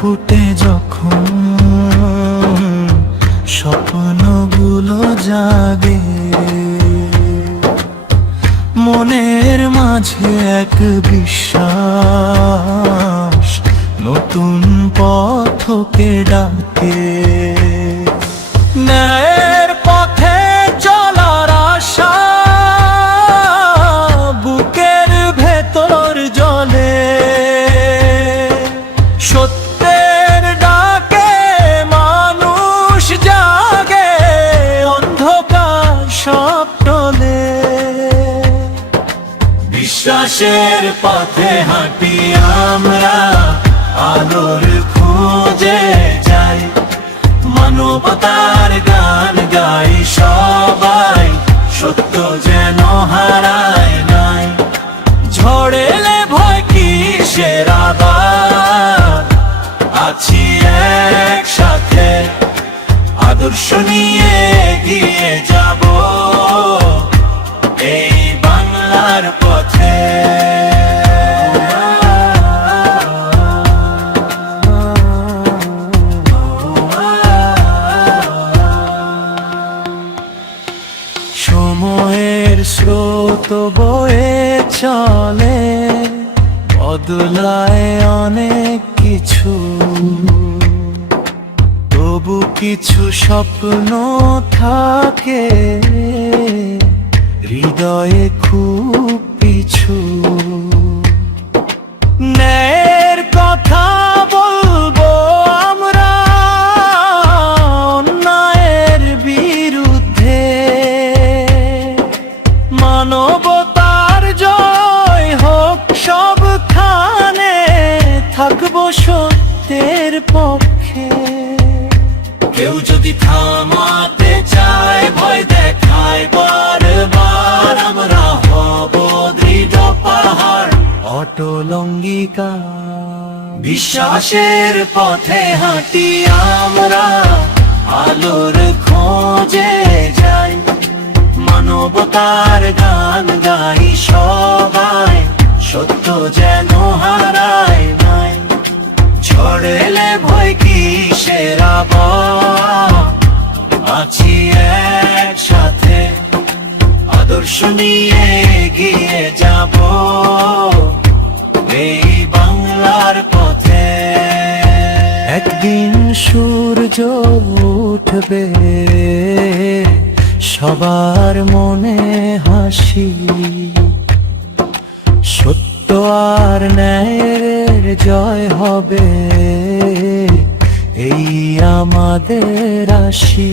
ফুটে যখন স্বপ্নগুলো জাগে, মনের মাঝে এক বিশ্বাস নতুন পথকে ডাকে। ন্যায়ের পথে চলার আশা বুকের ভেতর জ্বলে, সত্যের ডাকে মানুষ জাগে, অন্ধকার সব টলে। বিশ্বাসের পথে হাঁটি আমরা, আলোর খোঁজে যাই, মানবতার গান গাই সবাই, সত্য যেন হারায় নাই। ঝড় এলে ভয় কিসের আবার, আছি একসাথে, আদর্শ নিয়ে এগিয়ে যাব এই বাংলার পথে। সময়ের স্রোত বয়ে চলে, বদলায় অনেক কিছু, তবু কিছু স্বপ্ন থাকে হৃদয়ে খুব পিছু। ন্যায়ের কথা বলবো আমরা, অন্যায়ের বিরুদ্ধে, মানবতার জয় হোক সবখানে, থাকবো সত্যের পক্ষে। কেউ যদি থামাতে চায়, ভয় দেখায় বারবার, আমরা হব দৃঢ় পাহাড়, অটল অঙ্গীকার। বিশ্বাসের পথে হাঁটি আমরা, আলোর খোঁজে যাই, মানবতার গান গাই সবাই, সত্য যেন হারায় নাই। ঝড় এলে ভয় কিসের আবার, আছি একসাথে, আদর্শ নিয়ে এগিয়ে যাব এই বাংলার পথে। একদিন সূর্য উঠবে, সবার মনে হাসি, সত্য আর ন্যায়ের জয় হবে এই আমাদের আশি।